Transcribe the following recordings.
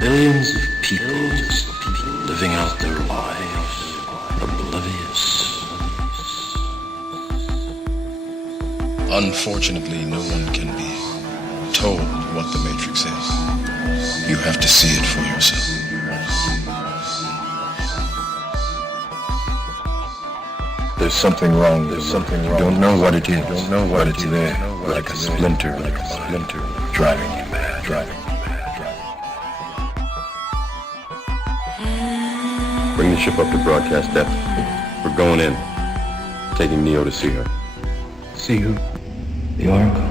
Billions of people just living out their lives, oblivious. Unfortunately, no one can be told what the Matrix is. You have to see it for yourself. There's something wrong. There's something wrong. You don't know what it is. You don't know what it's there. Like a splinter, driving you mad. Bring the ship up to broadcast depth. We're going in. Taking Neo to see her. See who? The Oracle.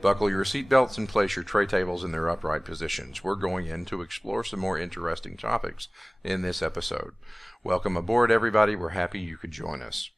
Buckle your seatbelts and place your tray tables in their upright positions. We're going in to explore some more interesting topics in this episode. Welcome aboard, everybody. We're happy you could join us.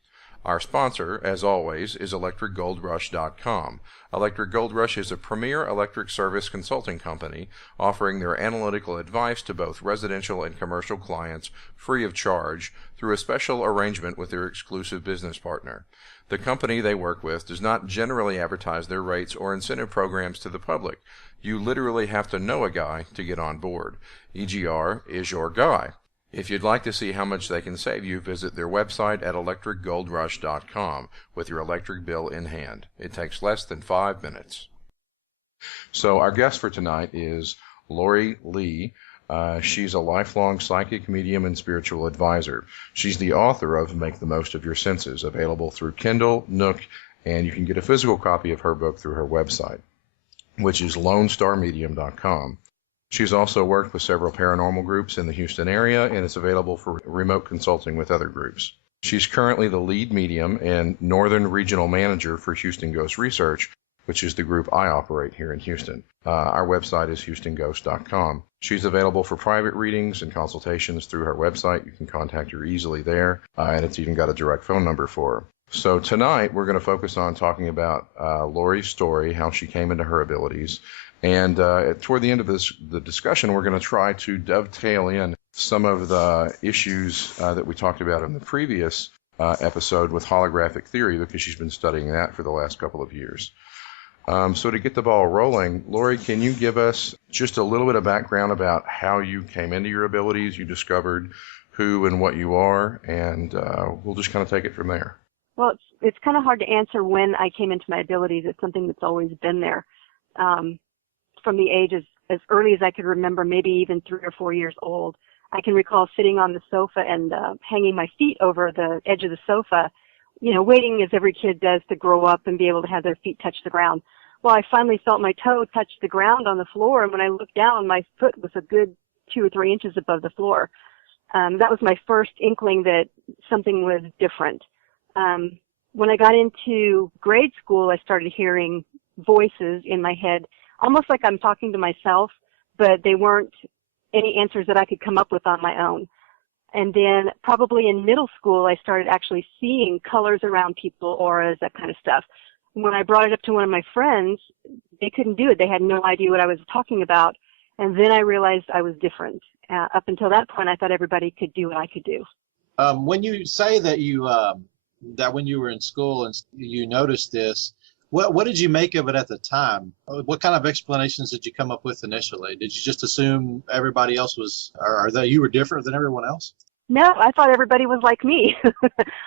Our sponsor, as always, is ElectricGoldRush.com. Electric Gold Rush is a premier electric service consulting company offering their analytical advice to both residential and commercial clients free of charge through a special arrangement with their exclusive business partner. The company they work with does not generally advertise their rates or incentive programs to the public. You literally have to know a guy to get on board. EGR is your guy. If you'd like to see how much they can save you, visit their website at electricgoldrush.com with your electric bill in hand. It takes less than 5 minutes. So our guest for tonight is Lori Lee. She's a lifelong psychic, medium, and spiritual advisor. She's the author of Make the Most of Your Senses, available through Kindle, Nook, and you can get a physical copy of her book through her website, which is LoneStarMedium.com. She's also worked with several paranormal groups in the Houston area and is available for remote consulting with other groups. She's currently the lead medium and Northern Regional Manager for Houston Ghost Research, which is the group I operate here in Houston. Our website is HoustonGhost.com. She's available for private readings and consultations through her website. You can contact her easily there, and it's even got a direct phone number for her. So tonight we're going to focus on talking about Lori's story, how she came into her abilities. And toward the end of the discussion, we're going to try to dovetail in some of the issues that we talked about in the previous episode with holographic theory, because she's been studying that for the last couple of years. So to get the ball rolling, Lori, can you give us just a little bit of background about how you came into your abilities, you discovered who and what you are, and we'll just kind of take it from there. Well, it's kind of hard to answer when I came into my abilities. It's something that's always been there. From the age as early as I could remember, maybe even 3 or 4 years old, I can recall sitting on the sofa and hanging my feet over the edge of the sofa, waiting as every kid does to grow up and be able to have their feet touch the ground. Well, I finally felt my toe touch the ground on the floor, and when I looked down, my foot was a good 2 or 3 inches above the floor. That was my first inkling that something was different. When I got into grade school, I started hearing voices in my head, almost like I'm talking to myself, but they weren't any answers that I could come up with on my own. And then probably in middle school, I started actually seeing colors around people, auras, that kind of stuff. When I brought it up to one of my friends, they couldn't do it. They had no idea what I was talking about. And then I realized I was different. Up until that point, I thought everybody could do what I could do. When you say that that when you were in school and you noticed this, what did you make of it at the time? What kind of explanations did you come up with initially? Did you just assume everybody else was, or that you were different than everyone else? No, I thought everybody was like me.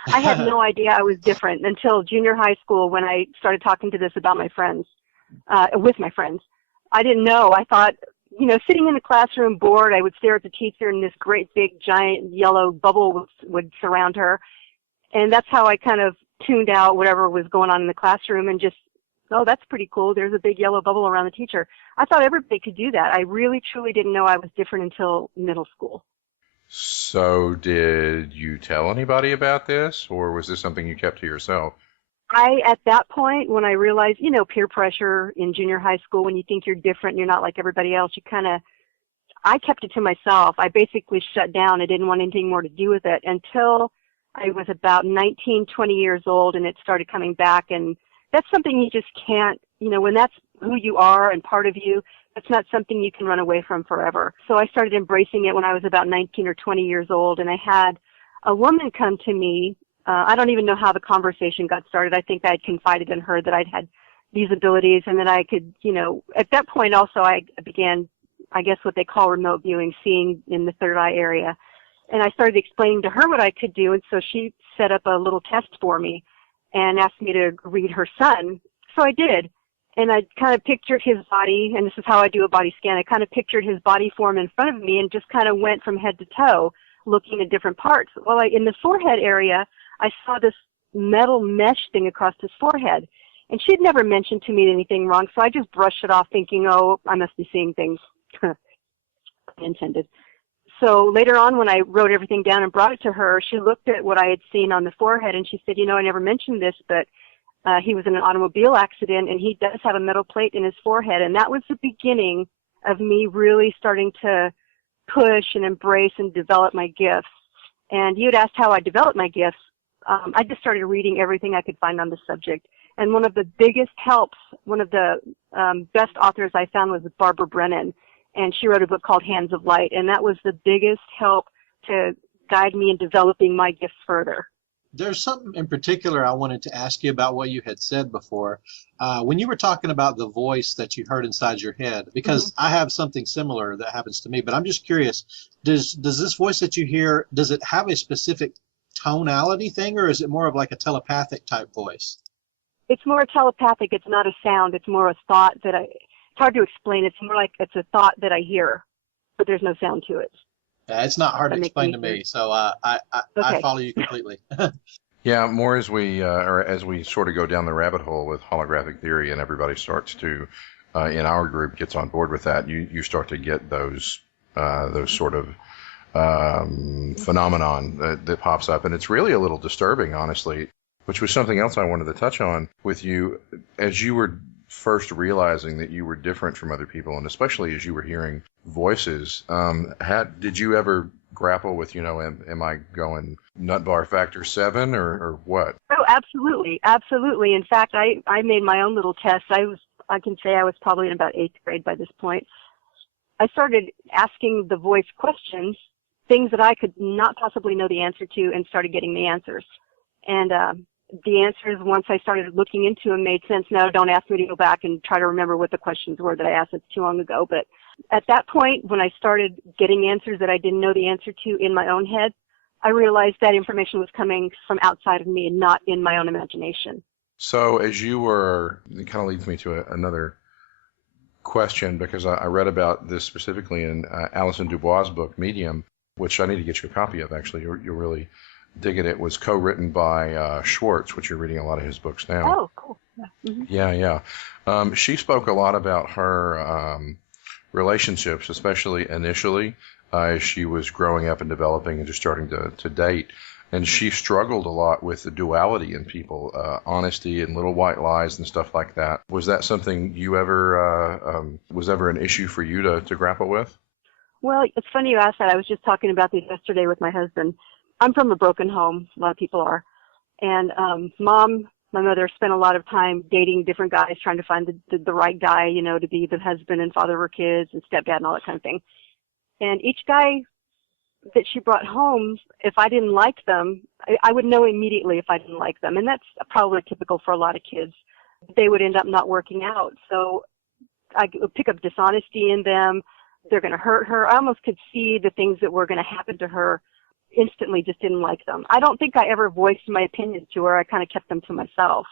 I had no idea I was different until junior high school when I started talking to this about my friends, with my friends. I didn't know. I thought, sitting in the classroom bored, I would stare at the teacher and this great big giant yellow bubble would surround her. And that's how I kind of tuned out whatever was going on in the classroom and just, oh, that's pretty cool. There's a big yellow bubble around the teacher. I thought everybody could do that. I really, truly didn't know I was different until middle school. So did you tell anybody about this, or was this something you kept to yourself? At that point, when I realized, peer pressure in junior high school, when you think you're different and you're not like everybody else, I kept it to myself. I basically shut down. I didn't want anything more to do with it until I was about 19, 20 years old, and it started coming back. And that's something you just can't, when that's who you are and part of you, that's not something you can run away from forever. So I started embracing it when I was about 19 or 20 years old, and I had a woman come to me. I don't even know how the conversation got started. I think I had confided in her that I'd had these abilities, and that I could, at that point also I began, I guess, what they call remote viewing, seeing in the third eye area. And I started explaining to her what I could do, and so she set up a little test for me and asked me to read her son. So I did. And I kind of pictured his body, and this is how I do a body scan. I kind of pictured his body form in front of me and just kind of went from head to toe, looking at different parts. Well, in the forehead area, I saw this metal mesh thing across his forehead. And she'd never mentioned to me anything wrong, so I just brushed it off thinking, oh, I must be seeing things. Intended. So later on, when I wrote everything down and brought it to her, she looked at what I had seen on the forehead, and she said, I never mentioned this, but he was in an automobile accident, and he does have a metal plate in his forehead. And that was the beginning of me really starting to push and embrace and develop my gifts. And you'd asked how I developed my gifts. I just started reading everything I could find on the subject. And one of the biggest helps, one of the best authors I found was Barbara Brennan. And she wrote a book called Hands of Light. And that was the biggest help to guide me in developing my gifts further. There's something in particular I wanted to ask you about what you had said before. When you were talking about the voice that you heard inside your head, because I have something similar that happens to me, but I'm just curious, does this voice that you hear, does it have a specific tonality thing, or is it more of like a telepathic type voice? It's more telepathic. It's not a sound. It's more a thought that it's hard to explain. It's more like it's a thought that I hear, but there's no sound to it. Yeah, it's not hard to explain to me, so I follow you completely. Yeah, more as we sort of go down the rabbit hole with holographic theory, and everybody starts to, in our group, gets on board with that. You start to get those sort of phenomenon that pops up, and it's really a little disturbing, honestly. Which was something else I wanted to touch on with you as you were first realizing that you were different from other people, and especially as you were hearing voices. Did you ever grapple with, am I going nut bar factor 7 or what? Oh, absolutely. Absolutely. In fact, I made my own little test. I can say I was probably in about 8th grade by this point. I started asking the voice questions, things that I could not possibly know the answer to, and started getting the answers. And the answers, once I started looking into them, made sense. Now, don't ask me to go back and try to remember what the questions were that I asked. It's too long ago. But at that point, when I started getting answers that I didn't know the answer to in my own head, I realized that information was coming from outside of me and not in my own imagination. So as you were, it kind of leads me to another question, because I read about this specifically in Alison Dubois' book, Medium, which I need to get you a copy of, actually. You'll really dig it. It was co-written by Schwartz, which you're reading a lot of his books now. Oh, cool. Yeah. Yeah. She spoke a lot about her relationships, especially initially, as she was growing up and developing and just starting to date. And she struggled a lot with the duality in people, honesty and little white lies and stuff like that. Was that something you ever, was ever an issue for you to grapple with? Well, it's funny you asked that. I was just talking about this yesterday with my husband. I'm from a broken home. A lot of people are. And my mother spent a lot of time dating different guys, trying to find the right guy, to be the husband and father of her kids and stepdad and all that kind of thing. And each guy that she brought home, if I didn't like them, I would know immediately if I didn't like them. And that's probably typical for a lot of kids. They would end up not working out. So I would pick up dishonesty in them. They're going to hurt her. I almost could see the things that were going to happen to her. Instantly just didn't like them. I don't think I ever voiced my opinions to her. I kind of kept them to myself.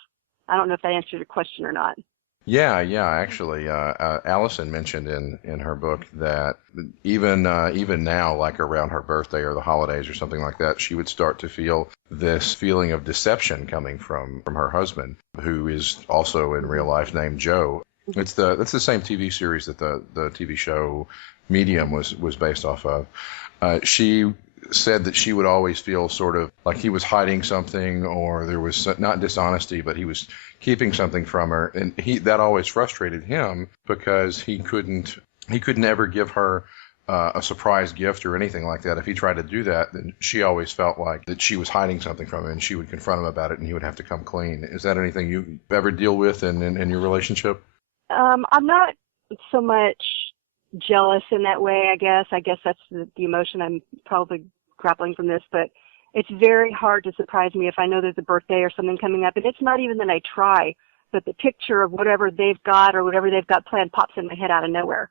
I don't know if that answered your question or not. Yeah. Actually, Allison mentioned in her book that even now, like around her birthday or the holidays or something like that, she would start to feel this feeling of deception coming from her husband, who is also in real life named Joe. It's the same TV series that the TV show Medium was based off of. She said that she would always feel sort of like he was hiding something, or there was not dishonesty, but he was keeping something from her, and that always frustrated him because he couldn't ever give her a surprise gift or anything like that. If he tried to do that, then she always felt like that she was hiding something from him, and she would confront him about it, and he would have to come clean. Is that anything you ever deal with in your relationship? I'm not so much jealous in that way, I guess. I guess that's the emotion I'm probably grappling from this, but it's very hard to surprise me if I know there's a birthday or something coming up, and it's not even that I try. but the picture of whatever they've got or whatever they've got planned pops in my head out of nowhere.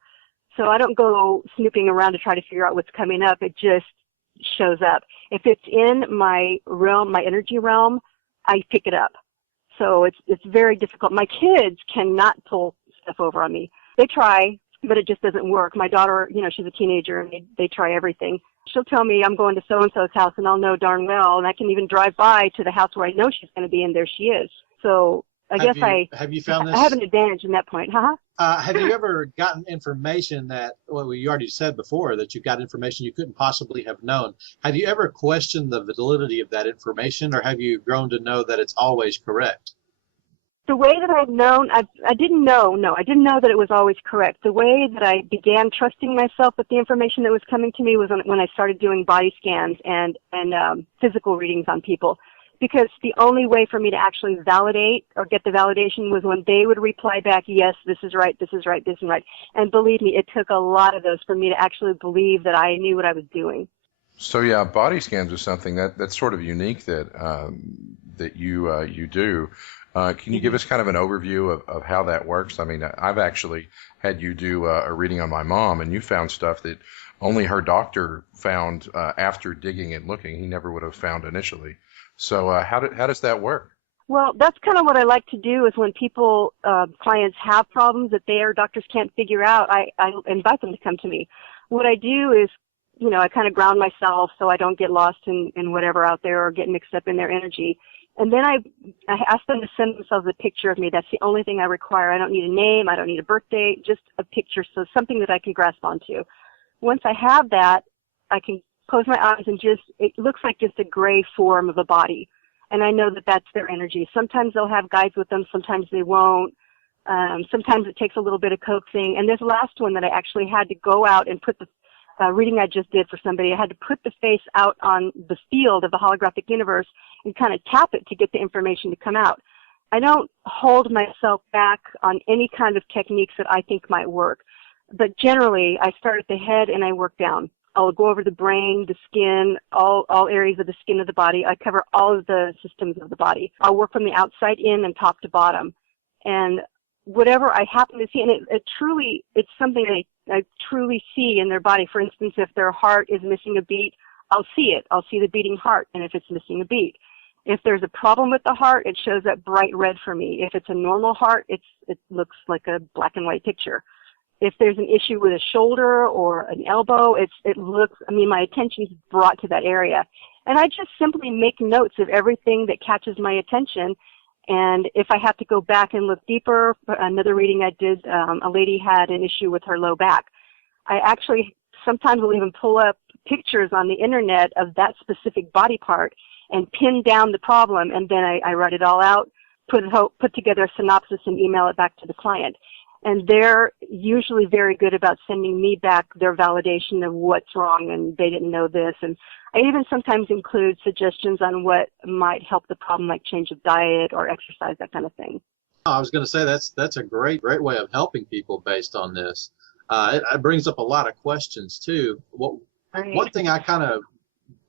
So I don't go snooping around to try to figure out what's coming up. It just shows up. If it's in my realm, my energy realm, I pick it up. So it's very difficult. My kids cannot pull stuff over on me. They try, but it just doesn't work. My daughter, she's a teenager, and they try everything. She'll tell me I'm going to so-and-so's house, and I'll know darn well, and I can even drive by to the house where I know she's going to be, and there she is. So I guess have you found this? I have an advantage in that point. Have you ever gotten information that, well, you already said before that you got information you couldn't possibly have known. Have you ever questioned the validity of that information, or have you grown to know that it's always correct? The way that I've known, I didn't know that it was always correct. The way that I began trusting myself with the information that was coming to me was when I started doing body scans and physical readings on people. Because the only way for me to actually validate or get the validation was when they would reply back, yes, this is right, this is right, this is right. And believe me, it took a lot of those for me to actually believe that I knew what I was doing. So yeah, body scans is something that's sort of unique that you do. Can you give us kind of an overview of how that works? I mean, I've actually had you do a reading on my mom, and you found stuff that only her doctor found after digging and looking. He never would have found initially. So how does that work? Well, that's kind of what I like to do is when people, clients have problems that their doctors can't figure out, I invite them to come to me. What I do is, I kind of ground myself so I don't get lost in whatever out there or get mixed up in their energy. And then I ask them to send themselves a picture of me. That's the only thing I require. I don't need a name. I don't need a birth date, just a picture, so something that I can grasp onto. Once I have that, I can close my eyes and it looks like just a gray form of a body. And I know that that's their energy. Sometimes they'll have guides with them, sometimes they won't. Sometimes it takes a little bit of coaxing. And this last one that I actually had to go out and put the reading I just did for somebody, I had to put the face out on the field of the holographic universe and kind of tap it to get the information to come out. I don't hold myself back on any kind of techniques that I think might work. But generally, I start at the head and I work down. I'll go over the brain, the skin, all areas of the skin of the body. I cover all of the systems of the body. I'll work from the outside in and top to bottom. And whatever I happen to see, and it's something I truly see in their body. For instance, if their heart is missing a beat, I'll see it. I'll see the beating heart, and if it's missing a beat. If there's a problem with the heart, it shows up bright red for me. If it's a normal heart, it looks like a black and white picture. If there's an issue with a shoulder or an elbow, my attention's brought to that area. And I just simply make notes of everything that catches my attention. And if I have to go back and look deeper, another reading I did, a lady had an issue with her low back. I actually sometimes will even pull up pictures on the internet of that specific body part and pin down the problem, and then I write it all out, put together a synopsis and email it back to the client. And they're usually very good about sending me back their validation of what's wrong and they didn't know this. And I even sometimes include suggestions on what might help the problem, like change of diet or exercise, that kind of thing. I was going to say that's a great way of helping people based on this. It brings up a lot of questions too. One thing I kind of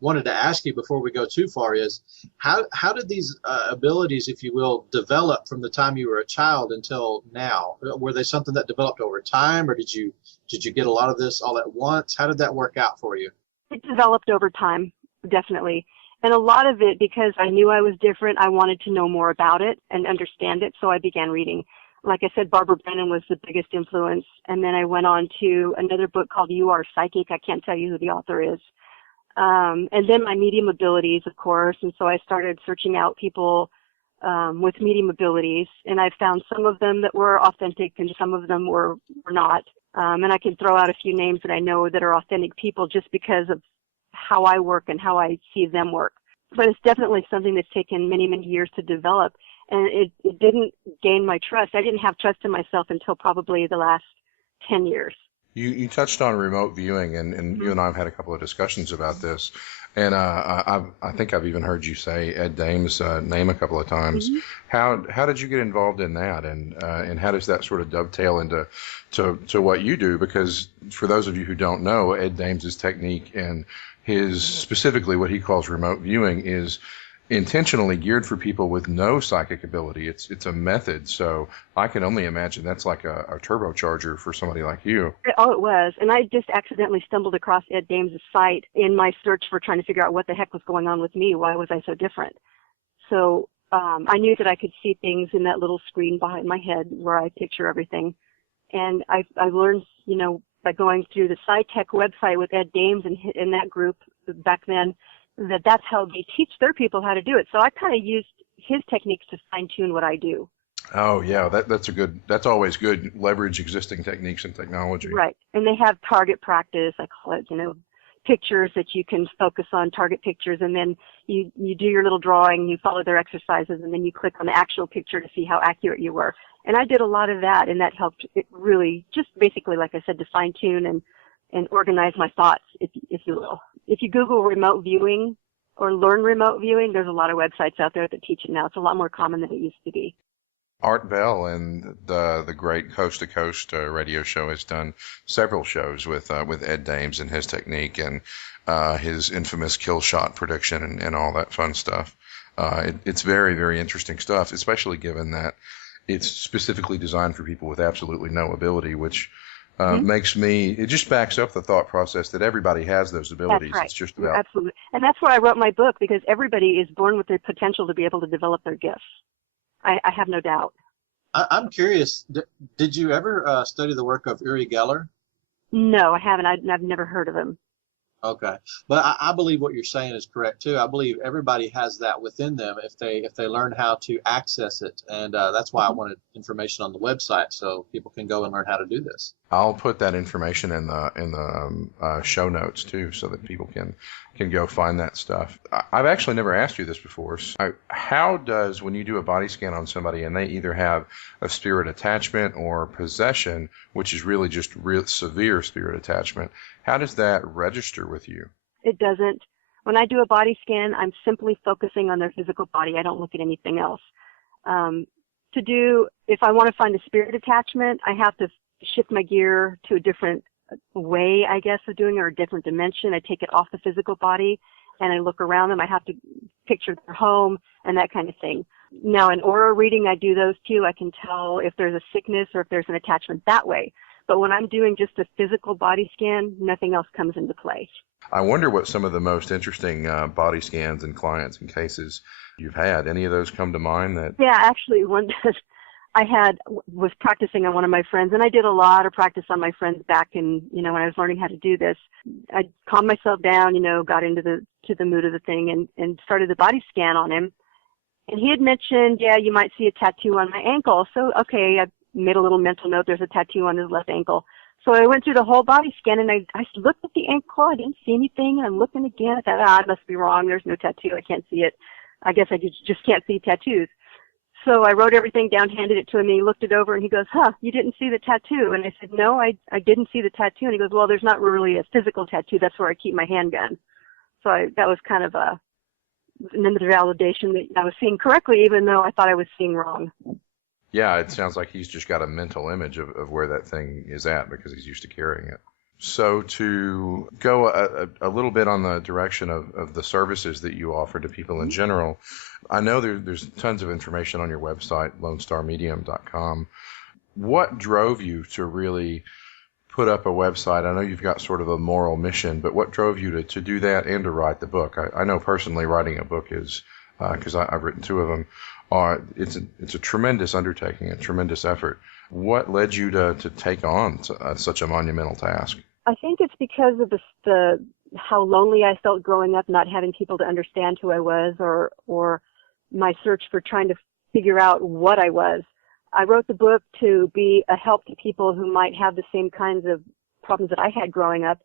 wanted to ask you before we go too far is how did these abilities, if you will, develop from the time you were a child until now? Were they something that developed over time, or did you get a lot of this all at once? How did that work out for you? It developed over time, definitely. And a lot of it, because I knew I was different, I wanted to know more about it and understand it, so I began reading. Like I said, Barbara Brennan was the biggest influence. And then I went on to another book called You Are Psychic. I can't tell you who the author is. And then my medium abilities, of course. And so I started searching out people with medium abilities. And I found some of them that were authentic and some of them were not. And I can throw out a few names that I know that are authentic people just because of how I work and how I see them work. But it's definitely something that's taken many, many years to develop. And it didn't gain my trust. I didn't have trust in myself until probably the last 10 years. You touched on remote viewing, and you and I have had a couple of discussions about this. And I think I've even heard you say Ed Dames' name a couple of times. Mm-hmm. How did you get involved in that, and how does that sort of dovetail into what you do? Because for those of you who don't know, Ed Dames' technique and his specifically what he calls remote viewing is intentionally geared for people with no psychic ability. It's a method, so I can only imagine that's like a turbocharger for somebody like you. Oh, it was. And I just accidentally stumbled across Ed Dames' site in my search for trying to figure out what the heck was going on with me. Why was I so different? So I knew that I could see things in that little screen behind my head where I picture everything. And I learned, by going through the SciTech website with Ed Dames and in that group back then, that's how they teach their people how to do it. So I kind of used his techniques to fine-tune what I do. Oh, yeah, that's always good. Leverage existing techniques and technology. Right. And they have target practice, I call it, pictures that you can focus on, target pictures, and then you do your little drawing, you follow their exercises, and then you click on the actual picture to see how accurate you were. And I did a lot of that, and that helped it really just basically, like I said, to fine-tune and organize my thoughts, if you will. If you Google remote viewing or learn remote viewing, there's a lot of websites out there that teach it now. It's a lot more common than it used to be. Art Bell and the great Coast to Coast radio show has done several shows with Ed Dames and his technique and his infamous kill shot prediction and all that fun stuff. It's very, very interesting stuff, especially given that it's specifically designed for people with absolutely no ability, which it just backs up the thought process that everybody has those abilities. That's right. It's just about absolutely. And that's why I wrote my book, because everybody is born with the potential to be able to develop their gifts. I have no doubt. I'm curious, did you ever study the work of Uri Geller? No, I haven't. I've never heard of him. Okay. But I believe what you're saying is correct, too. I believe everybody has that within them if they learn how to access it. And that's why I wanted information on the website so people can go and learn how to do this. I'll put that information in the show notes, too, so that people can go find that stuff. I've actually never asked you this before. How does, when you do a body scan on somebody and they either have a spirit attachment or possession, which is really just real severe spirit attachment, how does that register with you? It doesn't. When I do a body scan, I'm simply focusing on their physical body. I don't look at anything else. If I want to find a spirit attachment, I have to shift my gear to a different way, I guess, of doing it, or a different dimension. I take it off the physical body and I look around them. I have to picture their home and that kind of thing. Now, in aura reading, I do those too. I can tell if there's a sickness or if there's an attachment that way. But when I'm doing just a physical body scan, nothing else comes into play. I wonder what some of the most interesting body scans and clients and cases you've had. Any of those come to mind? Yeah, actually, one was practicing on one of my friends, and I did a lot of practice on my friends back in, when I was learning how to do this. I calmed myself down, got into the mood of the thing and started the body scan on him. And he had mentioned, yeah, you might see a tattoo on my ankle. So, okay, I made a little mental note, there's a tattoo on his left ankle. So I went through the whole body scan, and I looked at the ankle. I didn't see anything, and I'm looking again. I thought, I must be wrong. There's no tattoo. I can't see it. I guess I just can't see tattoos. So I wrote everything down, handed it to him, and he looked it over, and he goes, you didn't see the tattoo? And I said, no, I didn't see the tattoo. And he goes, well, there's not really a physical tattoo. That's where I keep my handgun. So that was kind of another validation that I was seeing correctly, even though I thought I was seeing wrong. Yeah, it sounds like he's just got a mental image of where that thing is at because he's used to carrying it. So to go a little bit on the direction of the services that you offer to people in general, I know there's tons of information on your website, LoneStarMedium.com. What drove you to really put up a website? I know you've got sort of a moral mission, but what drove you to do that and to write the book? I know personally writing a book is, because I've written 2 of them, it's a tremendous undertaking, a tremendous effort. What led you to take on such a monumental task? I think it's because of how lonely I felt growing up, not having people to understand who I was, or my search for trying to figure out what I was. I wrote the book to be a help to people who might have the same kinds of problems that I had growing up,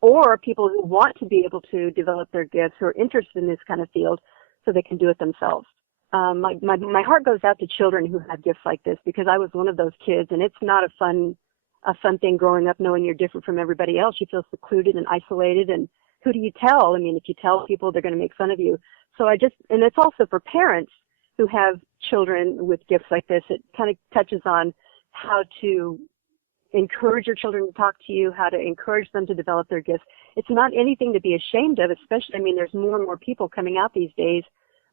or people who want to be able to develop their gifts, who are interested in this kind of field, so they can do it themselves. My heart goes out to children who have gifts like this, because I was one of those kids, and it's not a fun thing growing up knowing you're different from everybody else. You feel secluded and isolated, and who do you tell? I mean, if you tell people, they're going to make fun of you. So and it's also for parents who have children with gifts like this. It kind of touches on how to encourage your children to talk to you, how to encourage them to develop their gifts. It's not anything to be ashamed of, especially, there's more and more people coming out these days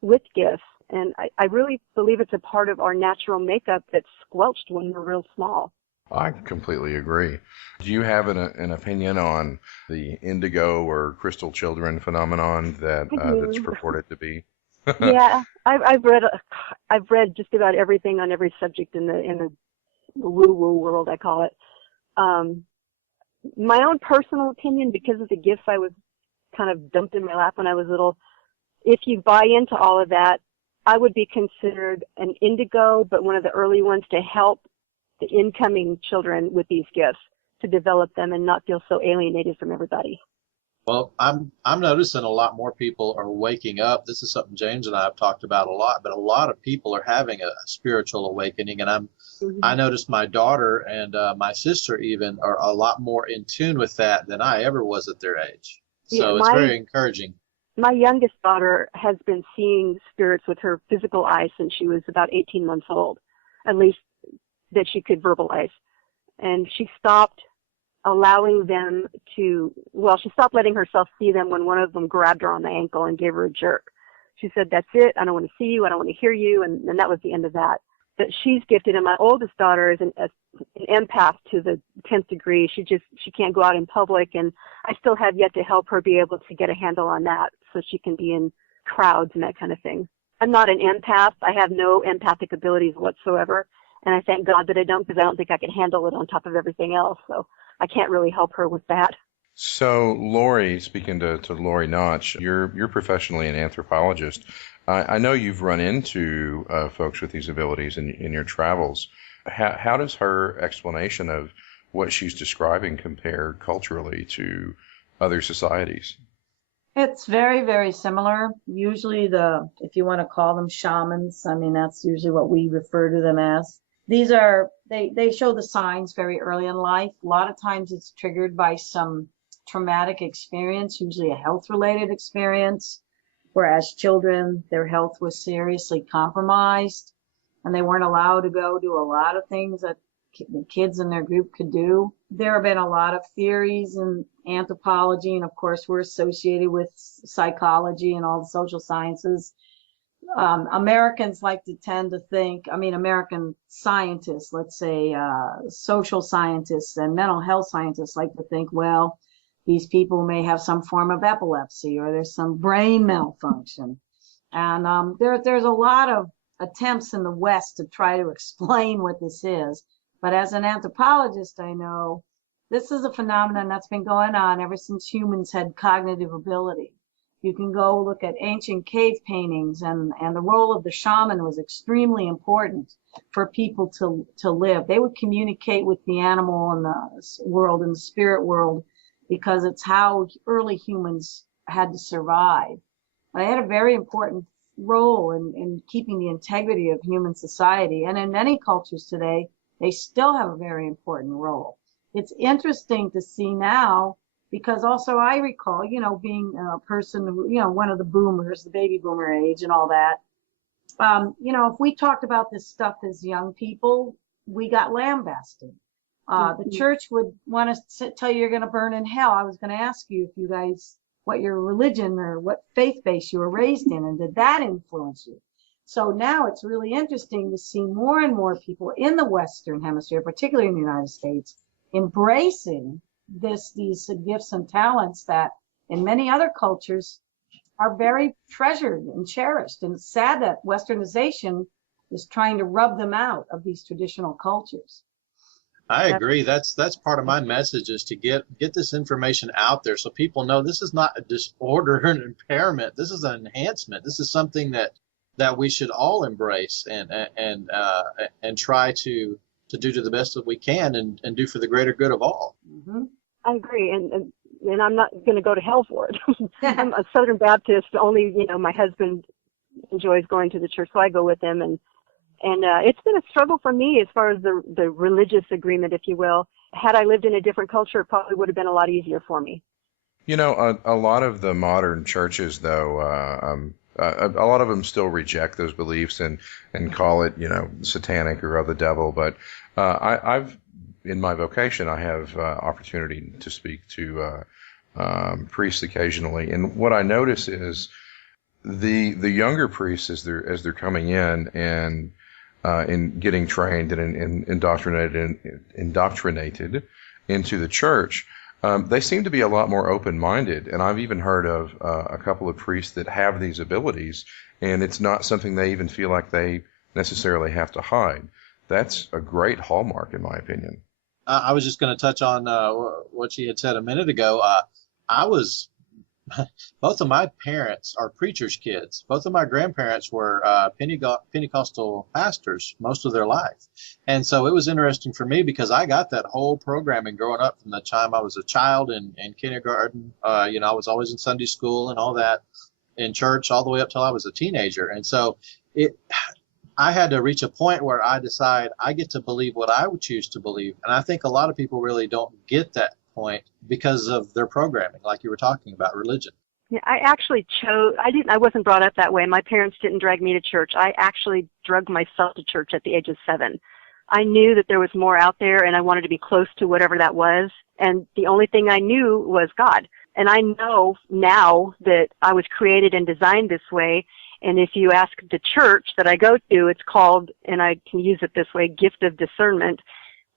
with gifts. And I really believe it's a part of our natural makeup that's squelched when we're real small. I completely agree. Do you have an opinion on the indigo or crystal children phenomenon that's purported to be? Yeah, I've read just about everything on every subject in the woo-woo world, I call it. My own personal opinion, because of the gifts I was kind of dumped in my lap when I was little, if you buy into all of that, I would be considered an indigo, but one of the early ones to help the incoming children with these gifts, to develop them and not feel so alienated from everybody. Well, I'm noticing a lot more people are waking up. This is something James and I have talked about a lot, but a lot of people are having a spiritual awakening. And I noticed my daughter and my sister even are a lot more in tune with that than I ever was at their age. So it's very encouraging. My youngest daughter has been seeing spirits with her physical eyes since she was about 18 months old, at least that she could verbalize. And she stopped allowing them to, she stopped letting herself see them when one of them grabbed her on the ankle and gave her a jerk. She said, "That's it. I don't want to see you. I don't want to hear you." And that was the end of that. But she's gifted, and my oldest daughter is an empath to the 10th degree. She can't go out in public, and I still have yet to help her be able to get a handle on that so she can be in crowds and that kind of thing. I'm not an empath. I have no empathic abilities whatsoever, and I thank God that I don't, because I don't think I can handle it on top of everything else. So I can't really help her with that. So, Lori, speaking to Lori Notch, you're professionally an anthropologist. I know you've run into folks with these abilities in your travels. How does her explanation of what she's describing compare culturally to other societies? It's very, very similar. Usually if you want to call them shamans, I mean, that's usually what we refer to them as. These are, they show the signs very early in life. A lot of times it's triggered by some traumatic experience, usually a health-related experience, whereas children, their health was seriously compromised and they weren't allowed to go do a lot of things that the kids in their group could do. There have been a lot of theories in anthropology, and of course we're associated with psychology and all the social sciences. Americans like to tend to think, American scientists, let's say social scientists and mental health scientists like to think, well, these people may have some form of epilepsy or there's some brain malfunction. And there's a lot of attempts in the West to try to explain what this is. But as an anthropologist, I know this is a phenomenon that's been going on ever since humans had cognitive ability. You can go look at ancient cave paintings, and the role of the shaman was extremely important for people to live. They would communicate with the animal and the world and the spirit world because it's how early humans had to survive. They had a very important role in keeping the integrity of human society. And in many cultures today, they still have a very important role. It's interesting to see now, because also I recall, being a person who, one of the boomers, the baby boomer age and all that, if we talked about this stuff as young people, we got lambasted. The church would want to tell you you're going to burn in hell. I was going to ask you if you guys, what your religion or what faith base you were raised in, and did that influence you? So now it's really interesting to see more and more people in the Western Hemisphere, particularly in the United States, embracing these gifts and talents that in many other cultures are very treasured and cherished. And it's sad that Westernization is trying to rub them out of these traditional cultures. I agree. That's part of my message, is to get this information out there so people know this is not a disorder or an impairment. This is an enhancement. This is something that we should all embrace and try to do to the best that we can and do for the greater good of all. Mm-hmm. I agree, and I'm not going to go to hell for it. I'm a Southern Baptist. Only, my husband enjoys going to the church, so I go with him, and it's been a struggle for me as far as the religious agreement, if you will. Had I lived in a different culture, it probably would have been a lot easier for me. A lot of the modern churches, though, a lot of them still reject those beliefs and call it, satanic or of the devil. But I've, in my vocation, I have opportunity to speak to priests occasionally, and what I notice is the younger priests, as they're coming in and getting trained and indoctrinated into the church, they seem to be a lot more open-minded. And I've even heard of a couple of priests that have these abilities, and it's not something they even feel like they necessarily have to hide. That's a great hallmark, in my opinion. I was just going to touch on what she had said a minute ago. Both of my parents are preachers' kids. Both of my grandparents were Pentecostal pastors most of their life. And so it was interesting for me because I got that whole programming growing up from the time I was a child in kindergarten. I was always in Sunday school and all that, in church all the way up till I was a teenager. And so I had to reach a point where I decide I get to believe what I would choose to believe. And I think a lot of people really don't get that point because of their programming, like you were talking about religion. Yeah, I actually I wasn't brought up that way. My parents didn't drag me to church. I actually drug myself to church at the age of 7. I knew that there was more out there and I wanted to be close to whatever that was. And the only thing I knew was God. And I know now that I was created and designed this way. And if you ask the church that I go to, it's called, and I can use it this way, gift of discernment.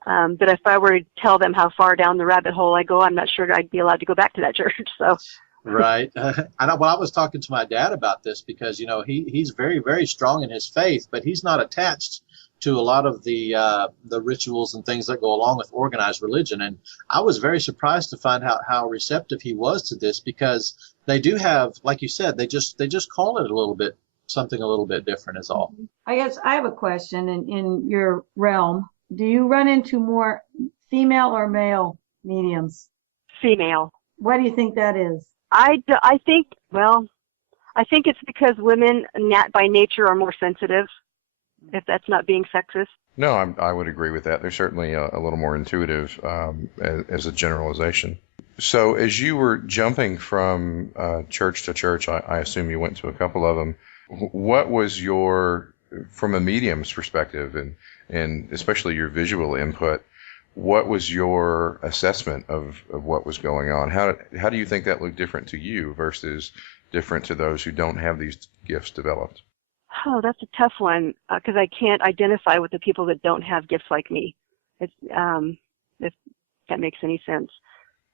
But if I were to tell them how far down the rabbit hole I go, I'm not sure I'd be allowed to go back to that church. So, right. I was talking to my dad about this because, he's very, very strong in his faith, but he's not attached to a lot of the rituals and things that go along with organized religion. And I was very surprised to find out how receptive he was to this, because they do have, like you said, they just call it something a little bit different is all. I guess I have a question in your realm. Do you run into more female or male mediums? Female. Why do you think that is? I think it's because women by nature are more sensitive, if that's not being sexist. No, I would agree with that. They're certainly a little more intuitive as a generalization. So as you were jumping from church to church, I assume you went to a couple of them. What was from a medium's perspective, and especially your visual input, what was your assessment of what was going on? How do you think that looked different to you versus different to those who don't have these gifts developed? Oh, that's a tough one, because I can't identify with the people that don't have gifts like me. If that makes any sense.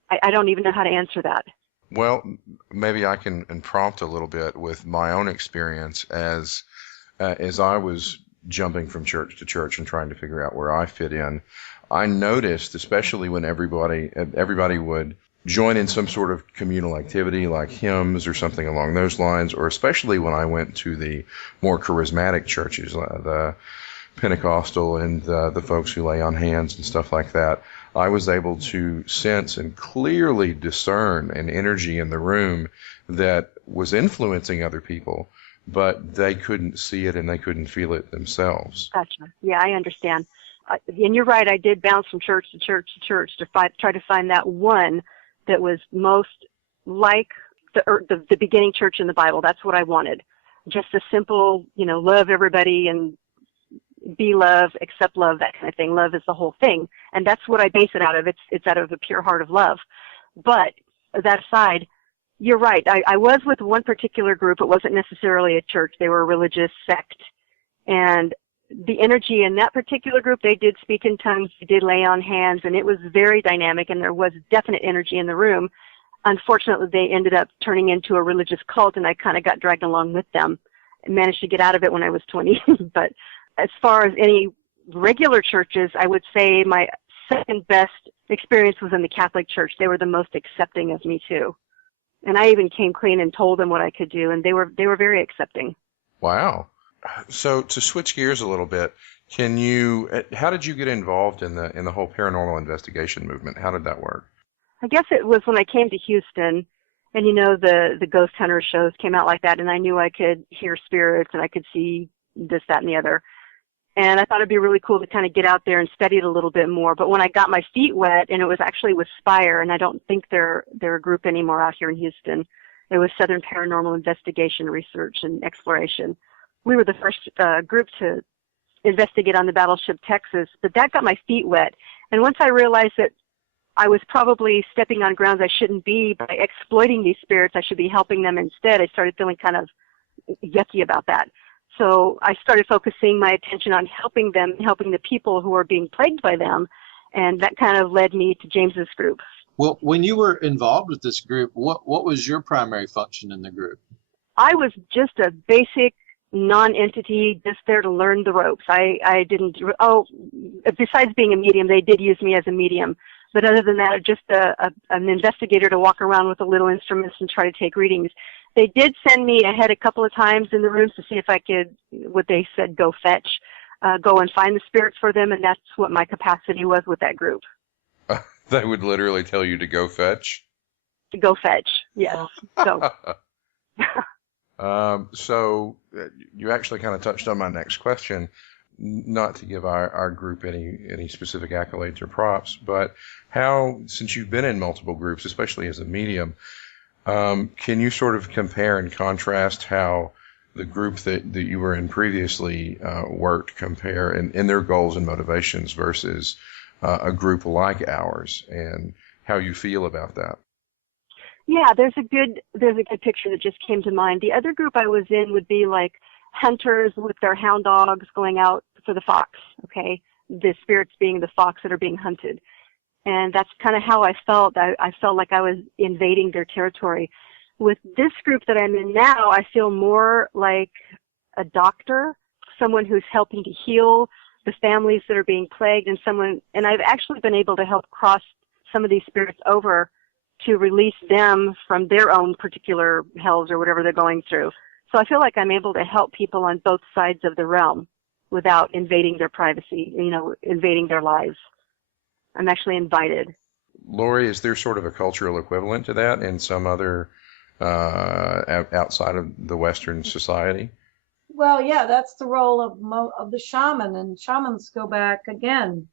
I don't even know how to answer that. Well, maybe I can prompt a little bit with my own experience as I was jumping from church to church and trying to figure out where I fit in. I noticed, especially when everybody would join in some sort of communal activity like hymns or something along those lines, or especially when I went to the more charismatic churches, the Pentecostal and the folks who lay on hands and stuff like that, I was able to sense and clearly discern an energy in the room that was influencing other people, but they couldn't see it and they couldn't feel it themselves. Gotcha. Yeah, I understand. And you're right, I did bounce from church to church to church to try to find that one that was most like the beginning church in the Bible. That's what I wanted. Just a simple, love everybody and be love, accept love, that kind of thing. Love is the whole thing. And that's what I base it out of. It's out of a pure heart of love. But that aside, you're right. I was with one particular group. It wasn't necessarily a church. They were a religious sect. And the energy in that particular group, they did speak in tongues, they did lay on hands, and it was very dynamic, and there was definite energy in the room. Unfortunately, they ended up turning into a religious cult, and I kind of got dragged along with them. I managed to get out of it when I was 20. But as far as any regular churches, I would say my second best experience was in the Catholic Church. They were the most accepting of me, too. And I even came clean and told them what I could do, and they were very accepting. Wow. So to switch gears a little bit, how did you get involved in the whole paranormal investigation movement? How did that work? I guess it was when I came to Houston, and the ghost hunter shows came out like that, and I knew I could hear spirits and I could see this, that, and the other. And I thought it'd be really cool to kind of get out there and study it a little bit more. But when I got my feet wet, and it was actually with Spire, and I don't think they're a group anymore out here in Houston. It was Southern Paranormal Investigation Research and Exploration. We were the first group to investigate on the battleship Texas, but that got my feet wet. And once I realized that I was probably stepping on grounds I shouldn't be by exploiting these spirits, I should be helping them instead, I started feeling kind of yucky about that. So I started focusing my attention on helping them, helping the people who are being plagued by them, and that kind of led me to James's group. Well, when you were involved with this group, what was your primary function in the group? I was just a basic non-entity, just there to learn the ropes. I didn't, besides being a medium, they did use me as a medium. But other than that, just an investigator to walk around with the little instruments and try to take readings. They did send me ahead a couple of times in the rooms to see if I could, what they said, go fetch, go and find the spirits for them, and that's what my capacity was with that group. They would literally tell you to go fetch? To go fetch, yes. So, so you actually kind of touched on my next question, not to give our group any specific accolades or props, but how, since you've been in multiple groups, especially as a medium, can you sort of compare and contrast how the group that you were in previously worked compare in their goals and motivations versus a group like ours, and how you feel about that? Yeah, there's a good picture that just came to mind. The other group I was in would be like hunters with their hound dogs going out for the fox, okay? The spirits being the fox that are being hunted. And that's kind of how I felt. I felt like I was invading their territory. With this group that I'm in now, I feel more like a doctor, someone who's helping to heal the families that are being plagued, and I've actually been able to help cross some of these spirits over to release them from their own particular hells or whatever they're going through. So I feel like I'm able to help people on both sides of the realm without invading their privacy, invading their lives. I'm actually invited. Lori, is there sort of a cultural equivalent to that in some other outside of the Western society? Well, yeah, that's the role of the shaman, and shamans go back again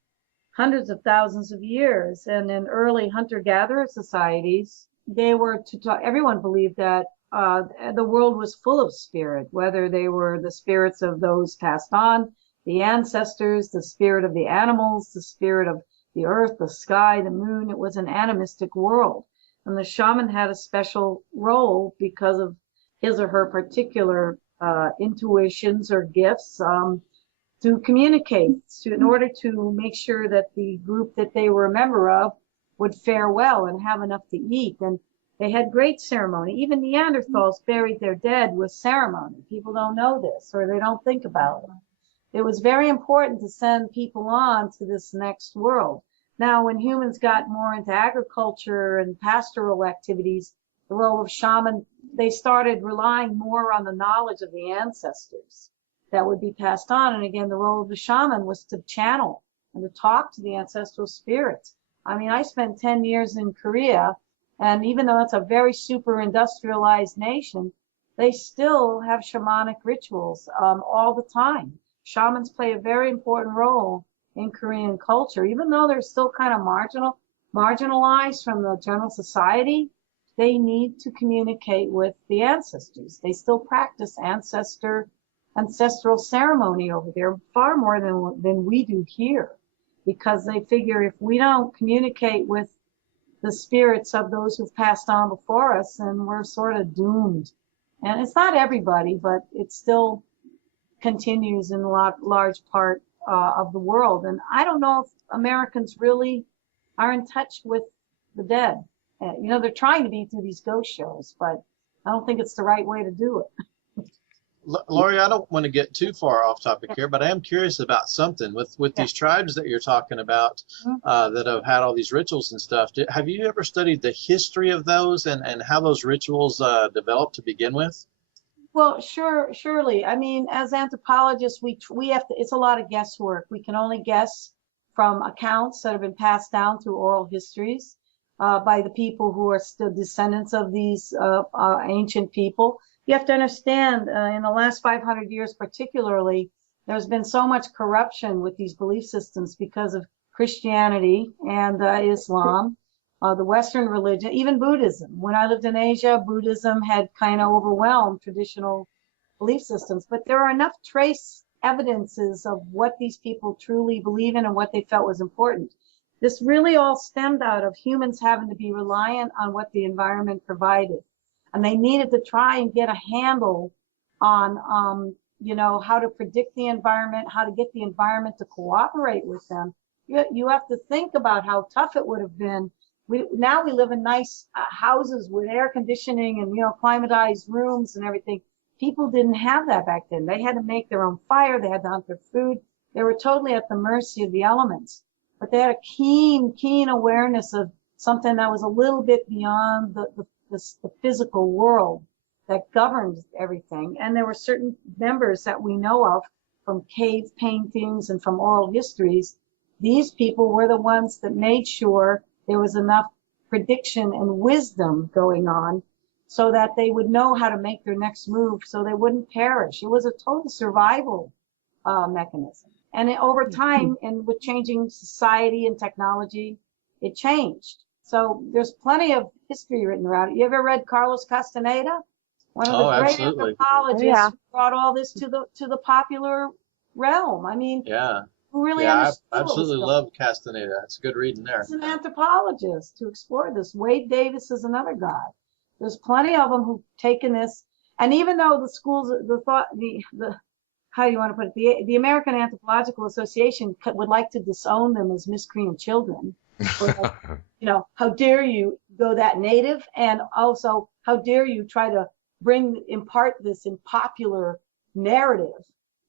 hundreds of thousands of years. And in early hunter-gatherer societies, they were everyone believed that the world was full of spirit, whether they were the spirits of those passed on, the ancestors, the spirit of the animals, the spirit of the earth, the sky, the moon. It was an animistic world. And the shaman had a special role because of his or her particular intuitions or gifts to communicate, in order to make sure that the group that they were a member of would fare well and have enough to eat. And they had great ceremony. Even Neanderthals buried their dead with ceremony. People don't know this, or they don't think about it. It was very important to send people on to this next world. Now, when humans got more into agriculture and pastoral activities, the role of shaman, they started relying more on the knowledge of the ancestors that would be passed on. And again, the role of the shaman was to channel and to talk to the ancestral spirits. I mean, I spent 10 years in Korea, and even though it's a very super industrialized nation, they still have shamanic rituals all the time. Shamans play a very important role in Korean culture, even though they're still kind of marginalized from the general society. They need to communicate with the ancestors. They still practice ancestral ceremony over there, far more than we do here, because they figure if we don't communicate with the spirits of those who've passed on before us, then we're sort of doomed. And it's not everybody, but it still continues in a large part of the world. And I don't know if Americans really are in touch with the dead. They're trying to be through these ghost shows, but I don't think it's the right way to do it. Lori, I don't want to get too far off topic here, but I am curious about something with these tribes that you're talking about that have had all these rituals and stuff. Have you ever studied the history of those and how those rituals developed to begin with? Well, surely. I mean, as anthropologists, we have to. It's a lot of guesswork. We can only guess from accounts that have been passed down through oral histories by the people who are still descendants of these ancient people. You have to understand, in the last 500 years particularly, there's been so much corruption with these belief systems because of Christianity and Islam, the Western religion, even Buddhism. When I lived in Asia, Buddhism had kind of overwhelmed traditional belief systems. But there are enough trace evidences of what these people truly believe in and what they felt was important. This really all stemmed out of humans having to be reliant on what the environment provided. And they needed to try and get a handle on, how to predict the environment, how to get the environment to cooperate with them. You have to think about how tough it would have been. Now we live in nice houses with air conditioning and, climatized rooms and everything. People didn't have that back then. They had to make their own fire. They had to hunt their food. They were totally at the mercy of the elements. But they had a keen awareness of something that was a little bit beyond the physical world that governed everything. And there were certain members that we know of from cave paintings and from oral histories. These people were the ones that made sure there was enough prediction and wisdom going on so that they would know how to make their next move so they wouldn't perish. It was a total survival mechanism. And over time, and with changing society and technology, it changed. So there's plenty of history written around it. You ever read Carlos Castaneda? One of the great absolutely. anthropologists who brought all this to the popular realm. I mean, Yeah. who really Yeah, I understood what was absolutely going love Castaneda. That's a good reading there. He's an anthropologist to explore this. Wade Davis is another guy. There's plenty of them who've taken this, and even though the schools, how do you want to put it? The American Anthropological Association would like to disown them as miscreant children. Or, how dare you go that native, and also how dare you try to impart this in popular narrative.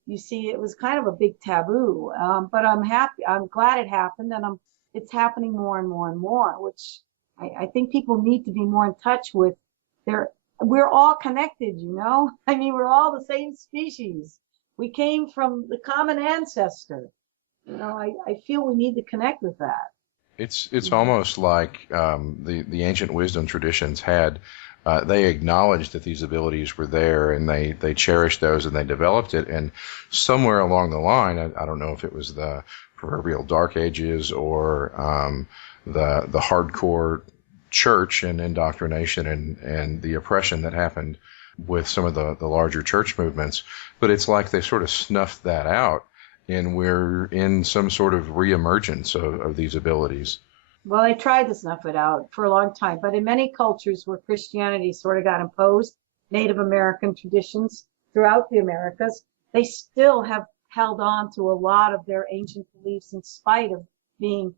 You see, it was kind of a big taboo, but I'm happy. I'm glad it happened, and it's happening more and more and more, which I think people need to be more in touch with. We're all connected, I mean, we're all the same species. We came from the common ancestor. I feel we need to connect with that. It's almost like the ancient wisdom traditions had. They acknowledged that these abilities were there, and they cherished those, and they developed it. And somewhere along the line, I don't know if it was the proverbial Dark Ages or the hardcore church and indoctrination and the oppression that happened with some of the larger church movements, but it's like they sort of snuffed that out, and we're in some sort of reemergence of these abilities. Well, they tried to snuff it out for a long time, but in many cultures where Christianity sort of got imposed, Native American traditions throughout the Americas, they still have held on to a lot of their ancient beliefs in spite of being,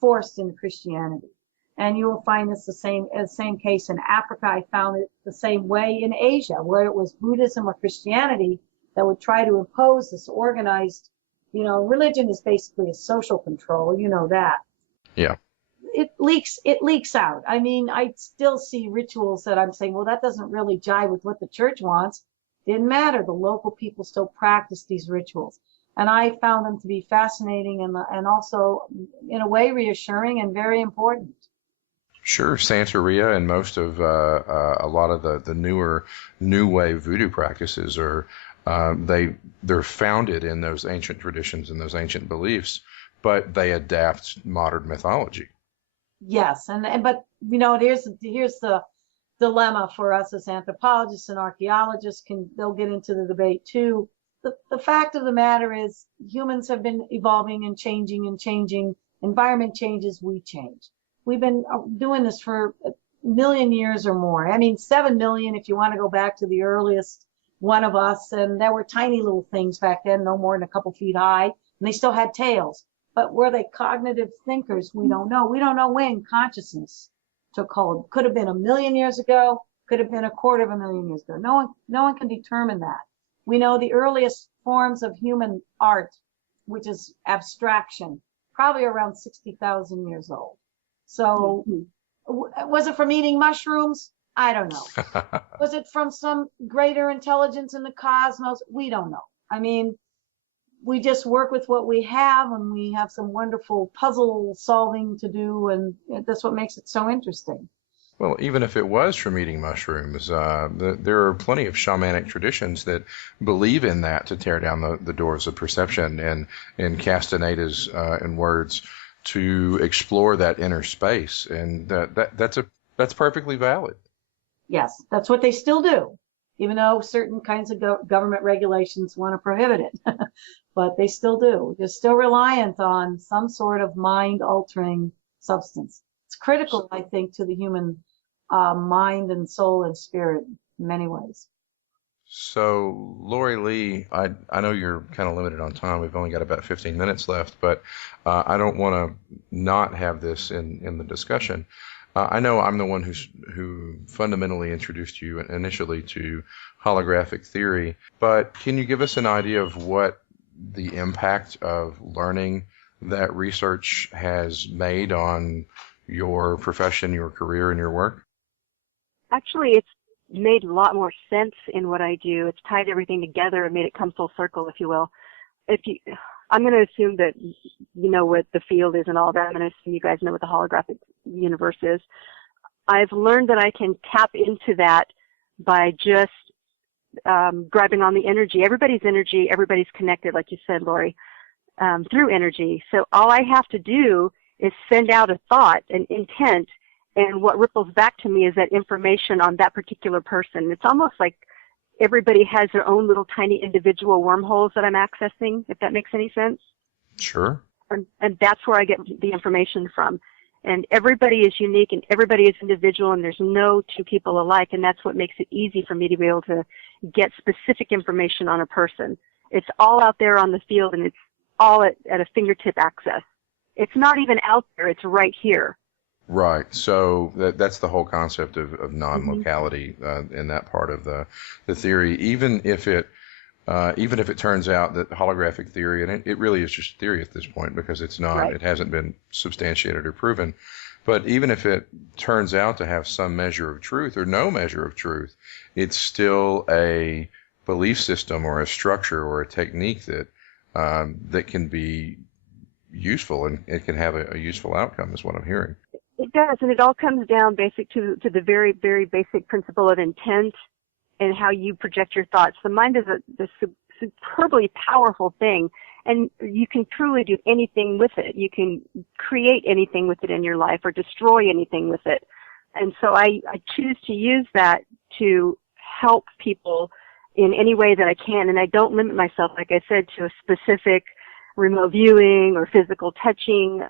forced into Christianity. And you will find this the same case in Africa. I found it the same way in Asia, where it was Buddhism or Christianity that would try to impose this organized, religion is basically a social control, that. Yeah. It leaks out. I mean, I still see rituals that I'm saying, well, that doesn't really jive with what the church wants. Didn't matter. The local people still practice these rituals. And I found them to be fascinating and also, in a way, reassuring and very important. Sure, Santeria and most of a lot of the newer New Wave voodoo practices are they're founded in those ancient traditions and those ancient beliefs, but they adapt modern mythology. Yes, but here's the dilemma for us as anthropologists and archaeologists. They'll get into the debate too. The fact of the matter is humans have been evolving and changing. Environment changes, we change. We've been doing this for 1 million years or more. I mean, 7 million if you want to go back to the earliest one of us. And there were tiny little things back then, no more than a couple feet high, and they still had tails. But were they cognitive thinkers? We don't know. We don't know when consciousness took hold. Could have been 1 million years ago, could have been 250,000 years ago. No one can determine that. We know the earliest forms of human art, which is abstraction, probably around 60,000 years old. So was it from eating mushrooms? I don't know. Was it from some greater intelligence in the cosmos? We don't know. I mean, we just work with what we have, and we have some wonderful puzzle solving to do, and that's what makes it so interesting. Well, even if it was from eating mushrooms, there are plenty of shamanic traditions that believe in that to tear down the doors of perception, and in Castaneda's in words, to explore that inner space, and that's perfectly valid. Yes, that's what they still do, even though certain kinds of government regulations want to prohibit it. But they still do. They're still reliant on some sort of mind-altering substance. It's critical, I think, to the human mind and soul and spirit in many ways. So, Lori Lee, I know you're kind of limited on time. We've only got about 15 minutes left, but I don't want to not have this in the discussion. I know I'm the one who fundamentally introduced you initially to holographic theory, but can you give us an idea of what the impact of learning that research has made on your profession, your career, and your work? Actually, it's made a lot more sense in what I do. It's tied everything together and made it come full circle, if you will. I'm going to assume that you know what the field is and all that. I'm going to assume you guys know what the holographic universe is. I've learned that I can tap into that by just grabbing on the energy. Everybody's connected, like you said, Lori, through energy. So all I have to do is send out a thought, an intent, and what ripples back to me is that information on that particular person. It's almost like everybody has their own little tiny individual wormholes that I'm accessing, if that makes any sense. Sure. And that's where I get the information from. And everybody is unique and everybody is individual and there's no two people alike. And that's what makes it easy for me to be able to get specific information on a person. It's all out there on the field and it's all at a fingertip access. It's not even out there. It's right here. Right. So that's the whole concept of non-locality in that part of the theory. Even if it turns out that holographic theory, and it really is just theory at this point because it's not, right. It hasn't been substantiated or proven. But even if it turns out to have some measure of truth or no measure of truth, it's still a belief system or a structure or a technique that can be useful and it can have a useful outcome, is what I'm hearing. It does, and it all comes down to the very, very basic principle of intent and how you project your thoughts. The mind is a superbly powerful thing, and you can truly do anything with it. You can create anything with it in your life or destroy anything with it. And so I choose to use that to help people in any way that I can, and I don't limit myself, like I said, to a specific remote viewing or physical touching,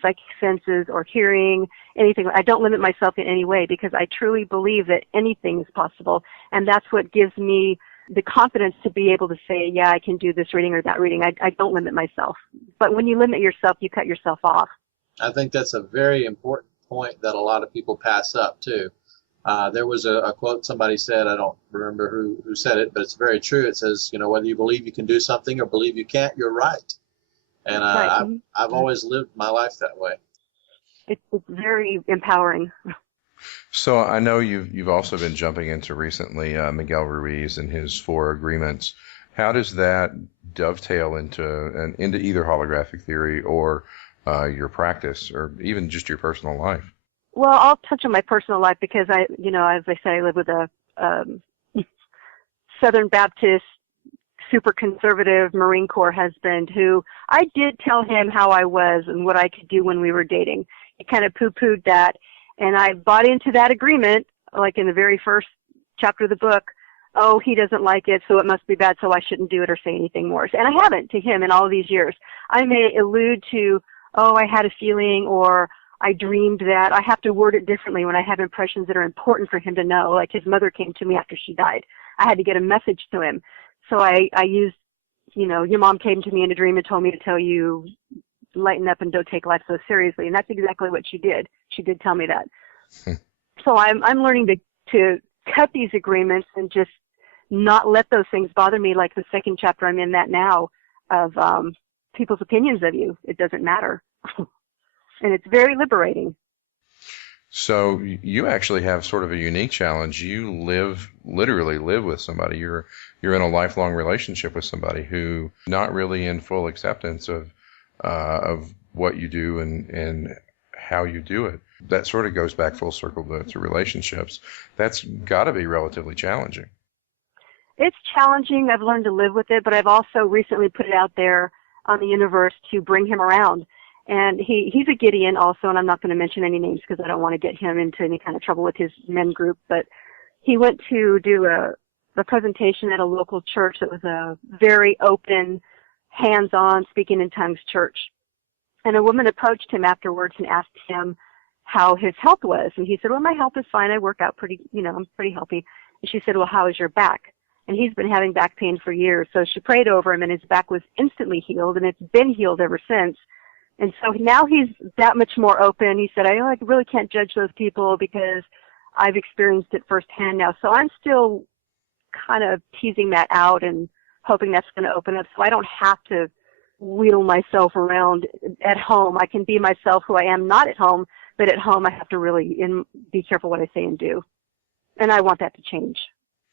psychic senses or hearing, anything. I don't limit myself in any way because I truly believe that anything is possible. And that's what gives me the confidence to be able to say, yeah, I can do this reading or that reading. I don't limit myself. But when you limit yourself, you cut yourself off. I think that's a very important point that a lot of people pass up too. There was a quote somebody said, I don't remember who said it, but it's very true. It says, whether you believe you can do something or believe you can't, you're right. And I've always lived my life that way. It's very empowering. So I know you've also been jumping into recently Miguel Ruiz and his 4 agreements. How does that dovetail into either holographic theory or your practice or even just your personal life? Well, I'll touch on my personal life because as I said, I live with a Southern Baptist, super conservative Marine Corps husband who I did tell him how I was and what I could do when we were dating. He kind of poo-pooed that, and I bought into that agreement, like in the very first chapter of the book. Oh, he doesn't like it, so it must be bad, so I shouldn't do it or say anything more. And I haven't to him in all of these years. I may allude to, oh, I had a feeling, or I dreamed that. I have to word it differently when I have impressions that are important for him to know. Like his mother came to me after she died. I had to get a message to him. So I used, your mom came to me in a dream and told me to tell you, lighten up and don't take life so seriously. And that's exactly what she did. She did tell me that. So I'm learning to cut these agreements and just not let those things bother me, like the second chapter I'm in that now of people's opinions of you. It doesn't matter. And it's very liberating. So you actually have sort of a unique challenge. You literally live with somebody. You're in a lifelong relationship with somebody who not really in full acceptance of what you do and how you do it. That sort of goes back full circle to relationships. That's got to be relatively challenging. It's challenging. I've learned to live with it, but I've also recently put it out there on the universe to bring him around. And he's a Gideon also, and I'm not going to mention any names because I don't want to get him into any kind of trouble with his men group, but he went to do a presentation at a local church that was a very open, hands-on, speaking in tongues church. And a woman approached him afterwards and asked him how his health was. And he said, well, my health is fine. I work out I'm pretty healthy. And she said, well, how is your back? and he's been having back pain for years. So she prayed over him, and his back was instantly healed, and it's been healed ever since. And so now he's that much more open. He said, I really can't judge those people because I've experienced it firsthand now. So I'm still kind of teasing that out and hoping that's going to open up so I don't have to wheedle myself around at home. I can be myself who I am not at home, but at home I have to really be careful what I say and do. And I want that to change.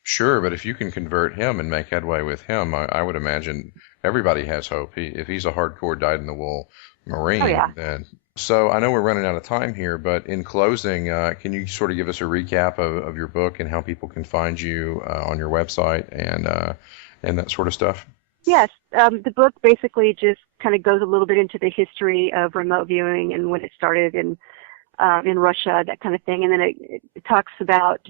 Sure, but if you can convert him and make headway with him, I would imagine everybody has hope. If he's a hardcore dyed-in-the-wool Marine, oh, yeah. then... So I know we're running out of time here, but in closing, can you sort of give us a recap of your book and how people can find you on your website and that sort of stuff? Yes, the book basically just kind of goes a little bit into the history of remote viewing and when it started in Russia, that kind of thing, and then it talks about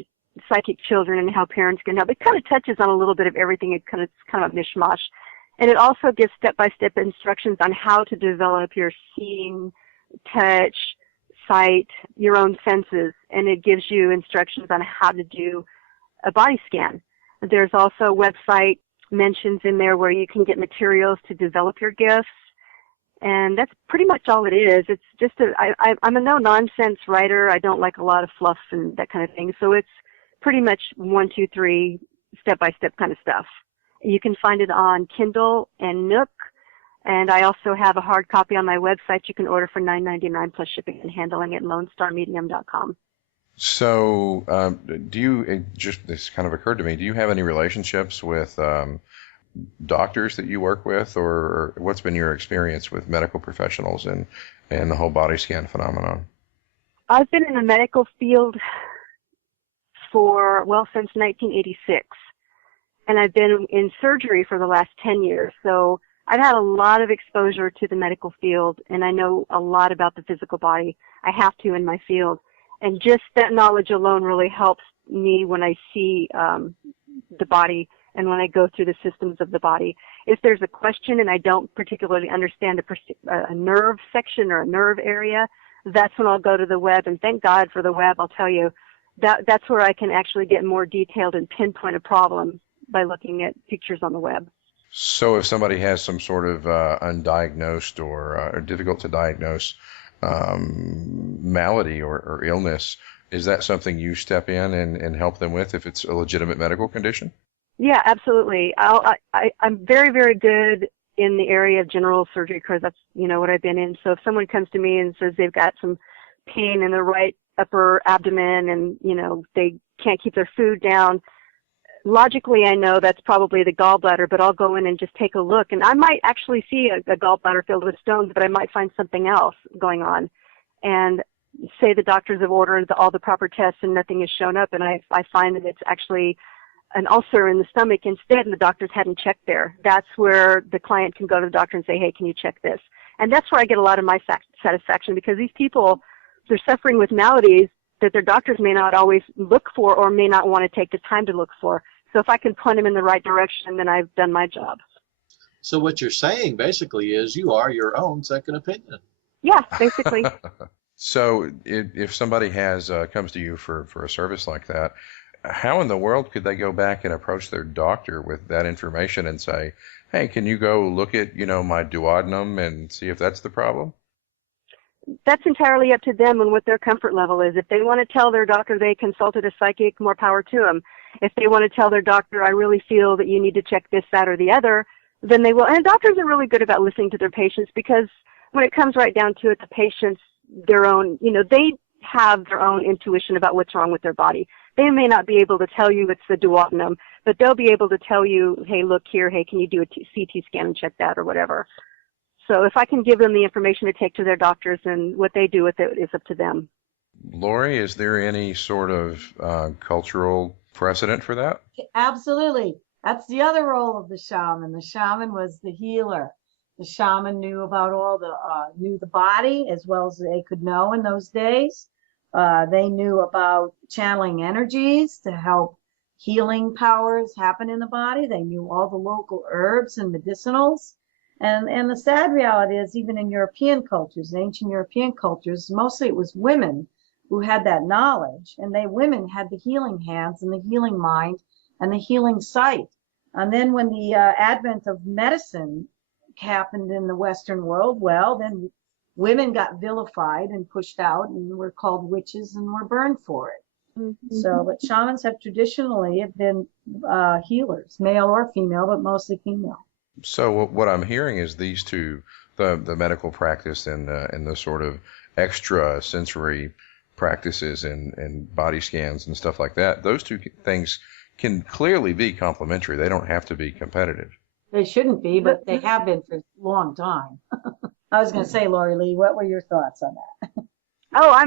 psychic children and how parents can help. It kind of touches on a little bit of everything. It's kind of a mishmash, and it also gives step-by-step instructions on how to develop your seeing, touch, sight, your own senses, and it gives you instructions on how to do a body scan. There's also a website mentions in there where you can get materials to develop your gifts, and that's pretty much all it is. It's just I'm a no-nonsense writer. I don't like a lot of fluff and that kind of thing, so it's pretty much 1, 2, 3 step-by-step kind of stuff. You can find it on Kindle and Nook, and I also have a hard copy on my website you can order for $9.99 plus shipping and handling at LoneStarMedium.com. So this kind of occurred to me, do you have any relationships with doctors that you work with, or what's been your experience with medical professionals and the whole body scan phenomenon? I've been in the medical field since 1986, and I've been in surgery for the last 10 years. So I've had a lot of exposure to the medical field, and I know a lot about the physical body. I have to in my field. And just that knowledge alone really helps me when I see the body and when I go through the systems of the body. If there's a question and I don't particularly understand a nerve section or a nerve area, that's when I'll go to the web. And thank God for the web, I'll tell you. That's where I can actually get more detailed and pinpoint a problem by looking at pictures on the web. So if somebody has some sort of undiagnosed or difficult to diagnose malady or illness, is that something you step in and help them with if it's a legitimate medical condition? Yeah, absolutely. I'm very, very good in the area of general surgery because that's, what I've been in. So if someone comes to me and says they've got some pain in their right upper abdomen and, they can't keep their food down, logically I know that's probably the gallbladder, but I'll go in and just take a look. And I might actually see a gallbladder filled with stones, but I might find something else going on. And say the doctors have ordered all the proper tests and nothing has shown up, and I find that it's actually an ulcer in the stomach instead, and the doctors hadn't checked there. That's where the client can go to the doctor and say, hey, can you check this? And that's where I get a lot of my satisfaction, because these people, they're suffering with maladies that their doctors may not always look for or may not want to take the time to look for. So if I can point them in the right direction, then I've done my job. So what you're saying basically is you are your own second opinion. Yeah, basically. So if somebody comes to you for a service like that, how in the world could they go back and approach their doctor with that information and say, hey, can you go look at, my duodenum and see if that's the problem? That's entirely up to them and what their comfort level is. If they want to tell their doctor they consulted a psychic, more power to them. If they want to tell their doctor, I really feel that you need to check this, that, or the other, then they will. And doctors are really good about listening to their patients, because when it comes right down to it, the patients, their own, they have their own intuition about what's wrong with their body. They may not be able to tell you it's the duodenum, but they'll be able to tell you, hey, look here, hey, can you do a CT scan and check that or whatever. So if I can give them the information to take to their doctors, and what they do with it is up to them. Lori, is there any sort of cultural precedent for that? Absolutely. That's the other role of the shaman. The shaman was the healer. The shaman knew about knew the body as well as they could know in those days. They knew about channeling energies to help healing powers happen in the body. They knew all the local herbs and medicinals. And the sad reality is, even in European cultures, ancient European cultures, mostly it was women who had that knowledge, and women had the healing hands and the healing mind and the healing sight. And then when the advent of medicine happened in the Western world, well, then women got vilified and pushed out and were called witches and were burned for it. Mm-hmm. So, but shamans have traditionally been healers, male or female, but mostly female. So what I'm hearing is these two, the medical practice and the sort of extra sensory practices and body scans and stuff like that, those two things can clearly be complementary. They don't have to be competitive. They shouldn't be, but they have been for a long time. I was going to say, Lori Lee, what were your thoughts on that? Oh,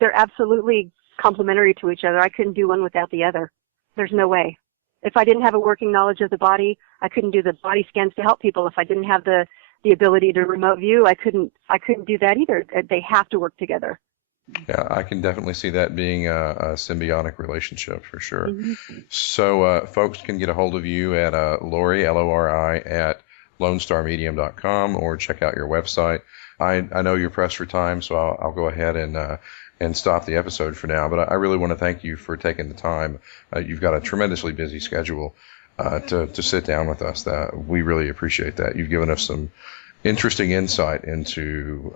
they're absolutely complementary to each other. I couldn't do one without the other. There's no way. If I didn't have a working knowledge of the body, I couldn't do the body scans to help people. If I didn't have the ability to remote view, I couldn't do that either. They have to work together. Yeah, I can definitely see that being a symbiotic relationship for sure. Mm-hmm. So folks can get a hold of you at Lori, Lori, at LoneStarMedium.com, or check out your website. I know you're pressed for time, so I'll go ahead and stop the episode for now. But I really want to thank you for taking the time. You've got a tremendously busy schedule to sit down with us. We really appreciate that. You've given us some interesting insight into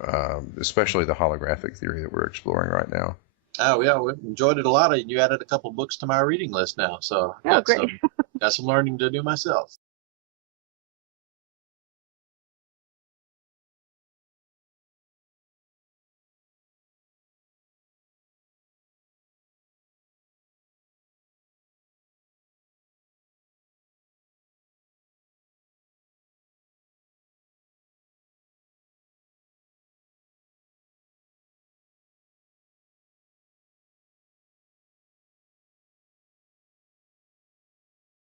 especially the holographic theory that we're exploring right now. Oh, yeah, we enjoyed it a lot. You added a couple books to my reading list now, so oh, great. Got some learning to do myself.